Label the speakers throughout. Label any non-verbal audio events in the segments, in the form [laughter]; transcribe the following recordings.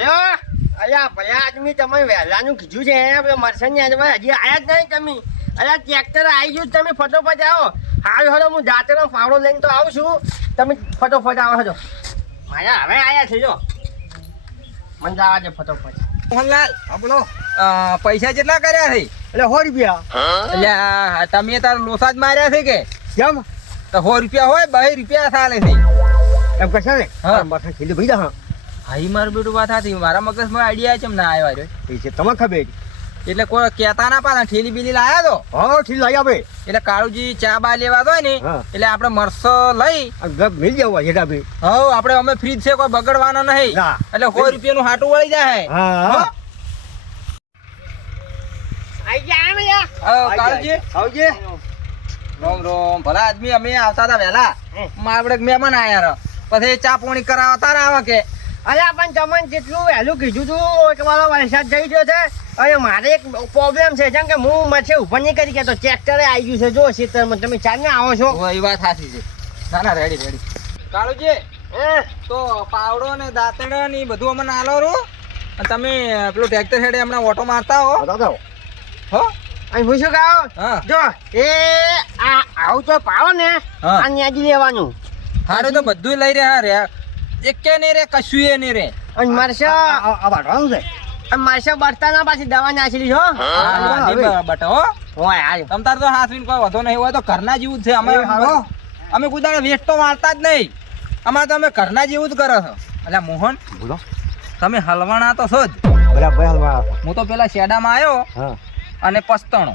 Speaker 1: ભલ્યો અલ્યા ભલ્યા આદમી તમે વહેલાનું કીધું છે આપણે મરસની હજી આયા જ નહીં તમે. અલ્યા ટ્રેક્ટર આવી ગયું તમે ફટોફટ આવો. હાલ હલો હું જાતેનો ફાવડો લઈને તો આવું છું. તમે ફટોફટ આવો હજો મારા હવે આયા છે જો. મને જવા દે ફટોફટ.
Speaker 2: મોહનલાલ
Speaker 3: હા બોલો.
Speaker 2: પૈસા કેટલા કર્યા છે?
Speaker 3: એટલે સો રૂપિયા.
Speaker 2: એટલે તમે તાર લોસા જ માર્યા છે કે?
Speaker 3: કેમ?
Speaker 2: તો સો રૂપિયા હોય બે રૂપિયા ચાલે છે.
Speaker 3: એમ કહેશે ને?
Speaker 2: હા.
Speaker 3: હા ખીલી ભાઈ દા
Speaker 2: હા ઈ મારું બેટું વાત હતી મારા મગજમાં આઈડિયા છે ના આવ્યા રે
Speaker 3: એ છે તમે ખબર?
Speaker 2: એટલે કોઈ કહેતા ના પાડે ઠેલી બીલી લાયા તો.
Speaker 3: હા ઠીક લાવી આપે
Speaker 2: એટલે કાળુજી ચા બા લેવા તો હોય ને એટલે આપણે મરસો લઈ.
Speaker 3: મિલ જવા જેટા ભાઈ.
Speaker 2: હવ આપણે અમે ફ્રીજ છે કોઈ બગડવાના નહીં.
Speaker 3: ના.
Speaker 2: એટલે સો રૂપિયાનું હાટું વળી જાય. કાળુજી.
Speaker 3: આવજે.
Speaker 2: રોમ રોમ. ભલા આદમી અમે આવતા હતા વહેલા. મારે મહેમાન આયા રો. પછી ચા પોણી કરાવતા આવે કે
Speaker 1: અલ્યા પણ તમને જેટલું વહેલું કીધું તું કે મારો વરસાદ થઈ ગયો છે. અને મારે એક પ્રોબ્લેમ છે જેમ કે હું મચ્છે ઉપર નહીં કરી કે તો ટ્રેક્ટરે આવી ગયું છે જો ખેતરમાં તમે ચાલ ને આવો છો.
Speaker 2: એ વાત સાચી છે. ના ના રેડી રેડી કાળુજી
Speaker 1: એ?
Speaker 2: તો પાવડો ને દાંતડા ને બધું અમને આલો રો તમે પેલું ટ્રેક્ટર હેડે હમણાં ઓટો મારતા હો. હો?
Speaker 1: અહીં હું શું કહો?
Speaker 2: હા.
Speaker 1: જો એ આ આવું તો પાવો ને
Speaker 2: હા.
Speaker 1: આ ન્યાજી લેવાનું.
Speaker 2: હારું તો બધું લઈ રહ્યા રે એક નહીં રે કશું એ નહીં રે.
Speaker 1: અને મારશે
Speaker 3: વાટવાનું છે
Speaker 1: અને મારશે બરતાના પાછી દવા નાખેલી
Speaker 2: હા, બટ હો.
Speaker 1: હોય હાલ.
Speaker 2: તમ તાર તો હાથવીન કોઈ વધો નહીં હોય તો ઘરના જેવું જ છે. અમે અમે કોઈ વેસ્ટ તો મારતા જ નહીં. અમારે તો અમે ઘરના જેવું જ કરો છો. એટલે મોહન
Speaker 3: બોલો.
Speaker 2: તમે હલવાણા તો છો જ.
Speaker 3: બરાબર હલવા
Speaker 2: હું તો પેલા શેડામાં આવ્યો અને પસ્તાણો.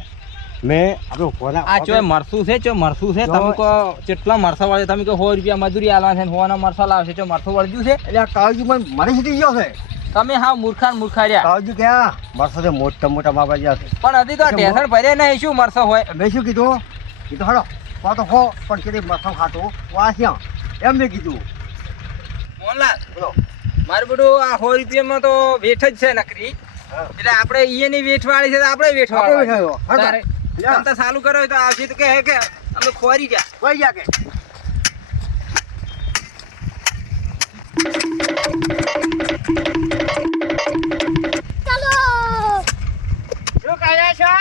Speaker 3: મેં આપણો ફોન
Speaker 2: આ ચોય મરસું છે ચો મરસું છે. તમે કહો કેટલા મરસા વાળે તમે કહો સો રૂપિયા મજૂરી આલવા છે હોવાના મરસા લાવશે ચો મરસું વળગ્યું છે?
Speaker 3: એટલે આ કાળજી મને સીધી ગયો છે?
Speaker 2: તમે હા મૂર્ખા મૂર્ખા રહ્યા
Speaker 3: કાળજી ક્યાં? મરસો મોટા મોટા માપા ગયા છે.
Speaker 2: પણ હજી તો ટેન્શન ભરે નહીં શું મરસો હોય?
Speaker 3: મેં શું કીધું? કીધું હડો તો હો પણ કીધી મસમ ખાતું વાસ્યા એમ મેં કીધું.
Speaker 2: મોહનલાલ
Speaker 3: બોલો.
Speaker 2: મારું બધું આ સો રૂપિયામાં તો વેઠ જ છે નકરી. એટલે આપણે ઈયની વેઠ વાળી છે તો આપણે વેઠ
Speaker 3: વાળો.
Speaker 2: તારે
Speaker 3: લ્યા.
Speaker 2: ચાલુ કરો હોય તો આવશે તો કહે કે અમે ખોરી જા
Speaker 3: ખોઈ જા કે?
Speaker 1: શું કરે છો?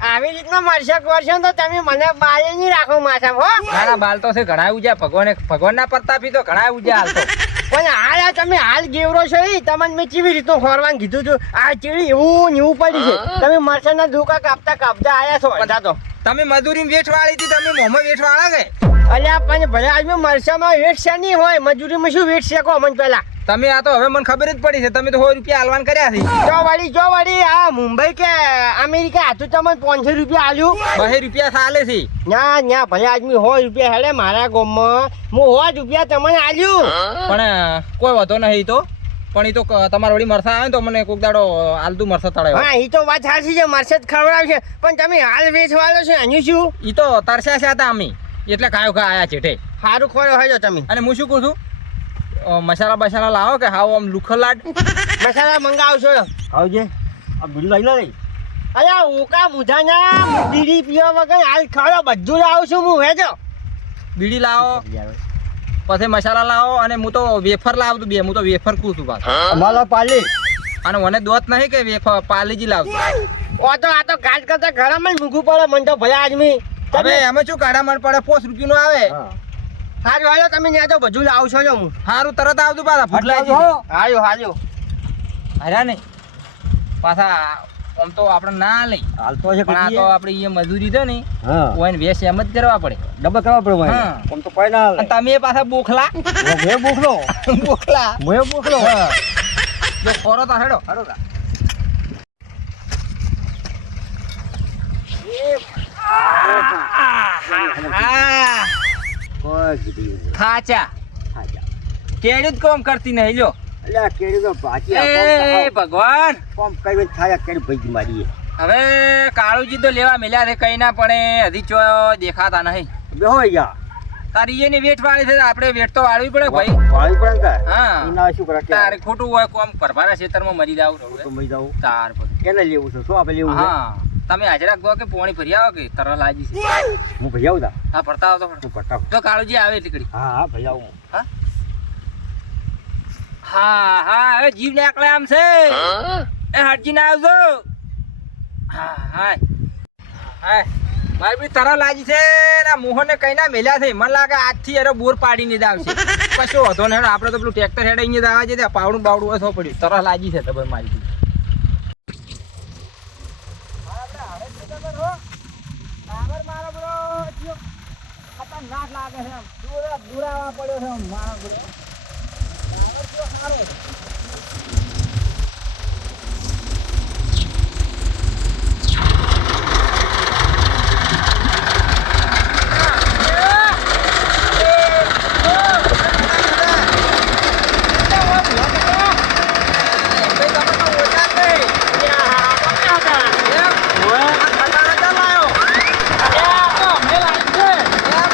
Speaker 1: આવી રીતના મરશે કરશો ને તો તમે મને બાળી નહીં રાખો માથામાં હો.
Speaker 2: મારા બાલ તો છે ઘણા ઉજા ભગવાને ભગવાનના પ્રતાપી તો ઘણા ઉજ્યા હાલ તો.
Speaker 1: પણ હાલ આ તમે હાલ ગેવરો છો એ તમને મેં કેવી રીતનું ખોરવાનું કીધું છું આ ચીડી એવું ને એવું પડી છે. તમે મરસાના દુકા કાપતા કાપતા આયા છો. બધા તો.
Speaker 2: તમે મજૂરી વેઠ વાળી હતી તમે મોમાં વેઠવાળા કે?
Speaker 1: અલ્યા પણ ભલે આજ મરસામાં વેટ છે નહીં હોય મજૂરીમાં શું વેટ છે કહો મને પેલા
Speaker 2: તમે આ તો હવે મને ખબર જ પડી છે તમે તો સો રૂપિયા હાલવાન કર્યા છે.
Speaker 1: જો વાળી જો વાળી આ મુંબઈ કે અમેરિકા હાથું તમને પાંચસો રૂપિયા આલ્યું.
Speaker 2: બસો રૂપિયા ચાલે છે.
Speaker 1: ના ના ભલે આદમી સો રૂપિયા હેડે મારા ગામમાં. હું સો રૂપિયા તમને આલ્યું.
Speaker 2: પણ કોઈ વધો નહીં તો. પણ એ તો ક- તમારા વળી મરસા આવે ને તો મને કોક દાડો આલતું મરસા તળે
Speaker 1: હા એ તો વાત સાચી છે મરસે જ ખવડાવશે પણ તમે હાલ વેચવાલો છે અહીં શું?
Speaker 2: એ તો તરસ્યા છે હતા અમે. એટલે કાયો ખા આયા ઠે.
Speaker 1: સારું ખોરો હજો તમે.
Speaker 2: અને હું શું કહું છું? મસાલા બસાલા લાવો કે હાવ આમ લુખલાટ?
Speaker 1: મસાલા મંગાવશો.
Speaker 3: આવજે. આ બિલ લઈ લે
Speaker 1: અલ્યા ઉકા મુધાના બીડી પીવા વગર હાલ ખરો બધું લાવું છું હું હેજો
Speaker 2: બીડી લાવો. પછી મસાલા લાવો અને હું તો વેફર લાવતું બે હું તો વેફર કું છું પાછો.
Speaker 3: અમારા પાલી.
Speaker 2: અને મને દોત નહીં કે વેફર પાલીજી લાવતું
Speaker 1: ઓ તો આ તો ગાજ કરતા ઘરમાં જ મૂકવું પડે મને તો ભલે આદમી
Speaker 2: હવે એમાં શું કાઢા મણ પડે? પોસ રૂપિયું આવે.
Speaker 1: સારું હાલો તમે ત્યાં તો બધું લાવશો જો હું.
Speaker 2: સારું તરત આવતું પાછા
Speaker 3: એટલે
Speaker 2: ફૂટલાજી
Speaker 3: આવજો.
Speaker 1: હાલો હાલો.
Speaker 2: હાર્યા નહીં. પાછા આમ તો આપણે ના લઈ.
Speaker 3: હાલ તો છે
Speaker 2: પણ આ તો આપણે એ મજૂરી છે ને
Speaker 3: હા.
Speaker 2: વેસ એમ જ કરવા પડે.
Speaker 3: ડબલ કરવા પડે. આમ તો કોઈ ના.
Speaker 2: તમે પાછા બોખલા.
Speaker 3: મે બોખલો. [laughs]
Speaker 2: બોખલા.
Speaker 3: મે બોખલો.
Speaker 2: હા. જો ખોરો તા હેડો
Speaker 3: હેડો તા.
Speaker 2: ખાચા. કેડું જ કોમ કરતી નહીં લ્યો.
Speaker 3: તો
Speaker 2: એ ભગવાન.
Speaker 3: કોમ કઈ થાય ભાઈ મારીએ.
Speaker 2: હવે કાળુજી તો લેવા મેલ્યા છે કઈ ના પડે હજી ચો દેખાતા નહીં.
Speaker 3: બે હોય યા
Speaker 2: તારી એની વેઠ વાળી છે આપણે વેઠ તો વાળવી પડે ભાઈ.
Speaker 3: વાળવી પડે કે
Speaker 2: હા.
Speaker 3: ના શું કરે
Speaker 2: તારે ખોટું હોય કોમ પરભારા ક્ષેત્રમાં મરી જાવ
Speaker 3: તો મરી જાવ.
Speaker 2: તાર પછી.
Speaker 3: કેને લેવું છે? શું આપણે લેવું
Speaker 2: હા. તમે હાજરા ગો કે પોણી ભરી આવો કે તરલ લાજી છે.
Speaker 3: હું ભાઈ આવું
Speaker 2: હા ભરતા આવો તો
Speaker 3: હું પટાવ
Speaker 2: જો કાળુજી આવે એટલી
Speaker 3: હા હા ભાઈ આવું.
Speaker 2: હા? હા હા હવે જીવ નીકળે આમ છે. એ હટજીને આવજો. હા હા. હા મારી બી તરફ લાગી છે ને મોહનને કઈ ના મેલ્યા છે. મને લાગે આજથી એનો બોર પાડીને જ આવશે. કશો હતો ને હેડો આપણે તો પેલું ટ્રેક્ટર હેડે અહીંયા જ આવે છે ત્યાં પાવડું બાવડું તો પડ્યું. તરફ લાગી છે ખબર મારી. ખતરનાક લાગે છે આમ. દૂર- દૂરાવા પડ્યો છે મારો બધો. ડ્રાઈવર કેવો સારો. ભાઈ, તમે તો ઓછા જ નહીં. એમ? આ ખટારા ચાલ લાયો. એમ?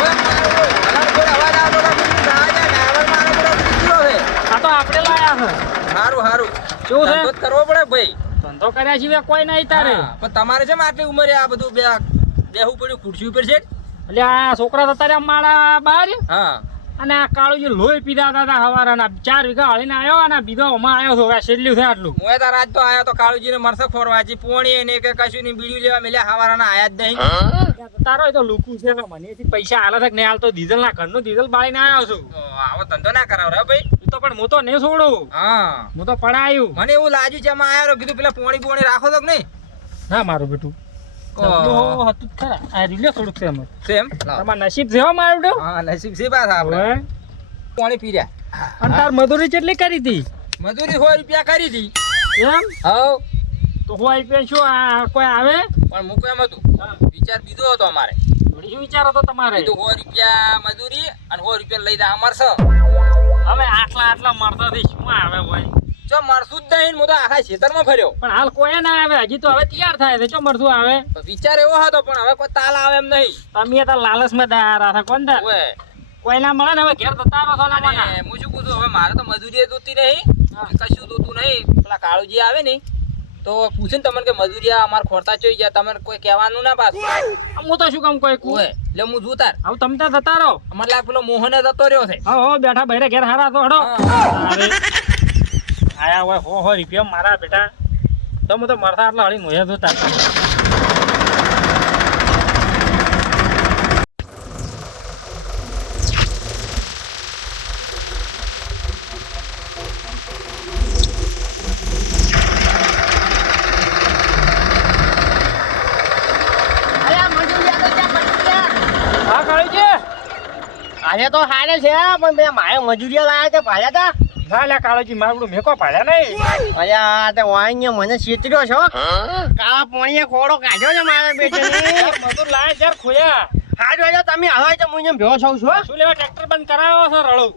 Speaker 2: ઓય, મારો ઓય, હલાર જોડે અવાજ આવતો હતો, બીજું ના જાય, ડ્રાઈવર મારો બધો બીજો છે. હારું, હારું.
Speaker 4: કેવું છે?
Speaker 2: ધંધો જ કરવો પડે ભાઈ.
Speaker 4: ધંધો કર્યા સિવાય કોઈ નહીં તારે.
Speaker 2: પણ તમારે છે આટલી ઉંમરે આ બધું બે બેહવું પડ્યું ખુરશી ઉપર છે
Speaker 4: એટલે આ છોકરા તો તારે મારા બહાર
Speaker 2: હા.
Speaker 4: અને આ કાળુજી લોહી પીધા હતા હવારના ચાર વીઘા હળીને આવ્યો અને બીજો ઓમાં આવ્યો છો આ શેડલ્યું થાય આટલું.
Speaker 2: હું તાર આજ તો આયો તો કાળુજીને મરસે ફોરવા. છે પોણી ને કે કશું ની બીડી લેવા મેલ્યા હવારાના આયા જ નહીં.
Speaker 4: તારો એ તો લુકું છે મને પૈસા હાલે છે કે નહીં હાલતો ડીઝલ ના ઘરનું ડીઝલ બાળીને આવ્યો છું.
Speaker 2: આવો ધંધો ના કરાવ રે ભાઈ.
Speaker 4: તો પણ હું તો નહીં છોડું.
Speaker 2: હા.
Speaker 4: હું તો પડાયું.
Speaker 2: મને એવું લાગ્યું છે આમાં આયો કીધું પેલા પોણી પોણી રાખો તો નહીં?
Speaker 4: ના મારું બેટું. હતું ખરા. આ રીલ્યો થોડુંક છે એમાં.
Speaker 2: સેમ લાવો.
Speaker 4: નસીબ છે મારું
Speaker 2: હા નસીબ છે પાછા આપણે પોણી પી રહ્યા
Speaker 4: અને તાર મજૂરી કેટલી કરી હતી?
Speaker 2: મજૂરી સો રૂપિયા કરી હતી.
Speaker 4: એમ?
Speaker 2: હવ.
Speaker 4: તો હોય રૂપિયા શું આ કોઈ આવે?
Speaker 2: પણ મૂકો એમ હતું. વિચાર બીજો હતો અમારે.
Speaker 4: શું વિચાર હતો તમારે?
Speaker 2: તો સો રૂપિયા મજૂરી અને સો રૂપિયા લઈ જાય અમારશે
Speaker 4: હવે આટલા આટલા મળતાથી શું આવે હોય?
Speaker 2: જો મરસું જ નહીં હું તો આખા ખેતરમાં ફર્યો.
Speaker 4: પણ હાલ કોઈ ના આવે હજી તો હવે તૈયાર થાય છે. ચો મળશું આવે
Speaker 2: વિચાર એવો હતો પણ હવે કોઈ તાલ આવે એમ નહીં.
Speaker 4: તમે તો લાલચમાં દારા હતા કોણ તાર કોઈ ના મળે ને હવે ઘેર જતા રહો છો ના.
Speaker 2: હું શું કહું છું હવે મારે તો મજૂરી જોતી નહીં. કશું જોતું નહીં. પેલા કાળુજી આવે ને તો પૂછે ને તમને કે મજૂરી આ અમારે ખોરતા ચોઈ ગયા તમને કોઈ કહેવાનું ના પાછું?
Speaker 4: હું તો શું કામ કોઈ કું?
Speaker 2: એટલે હું જુતાર
Speaker 4: હવે તમે ત્યાં જતા રહો.
Speaker 2: અમારે લાગ પેલો મોહને જતો રહ્યો છે.
Speaker 4: હા હો બેઠા બહેરે ઘેર હારા તો હડો. આયા હોય હો હો રૂપિયા મારા બેટા. તો હું તો મરતા આટલા હળી મોયા જોતા
Speaker 1: અરે મજૂરી આ તો ત્યાં પડી ગયા.
Speaker 4: હા કાળીજી
Speaker 1: આજે તો હારે છે પણ બે મારે મજૂરિયા લાયા છે ભાડ્યા તા.
Speaker 4: ના લે કાળીજી મારું બધું મેકો પાડ્યા નહીં.
Speaker 1: અરે તે વાઈને મને સીતર્યો છો. કાળા પોણીએ ખોડો કાઢ્યો છે મારા બેટે.
Speaker 4: મજૂર લાયા છે ખોયા.
Speaker 1: હાજો તમે હવે તો હું છું છું
Speaker 4: શું લેવા ટ્રેક્ટર બંધ કરાવો છો રળું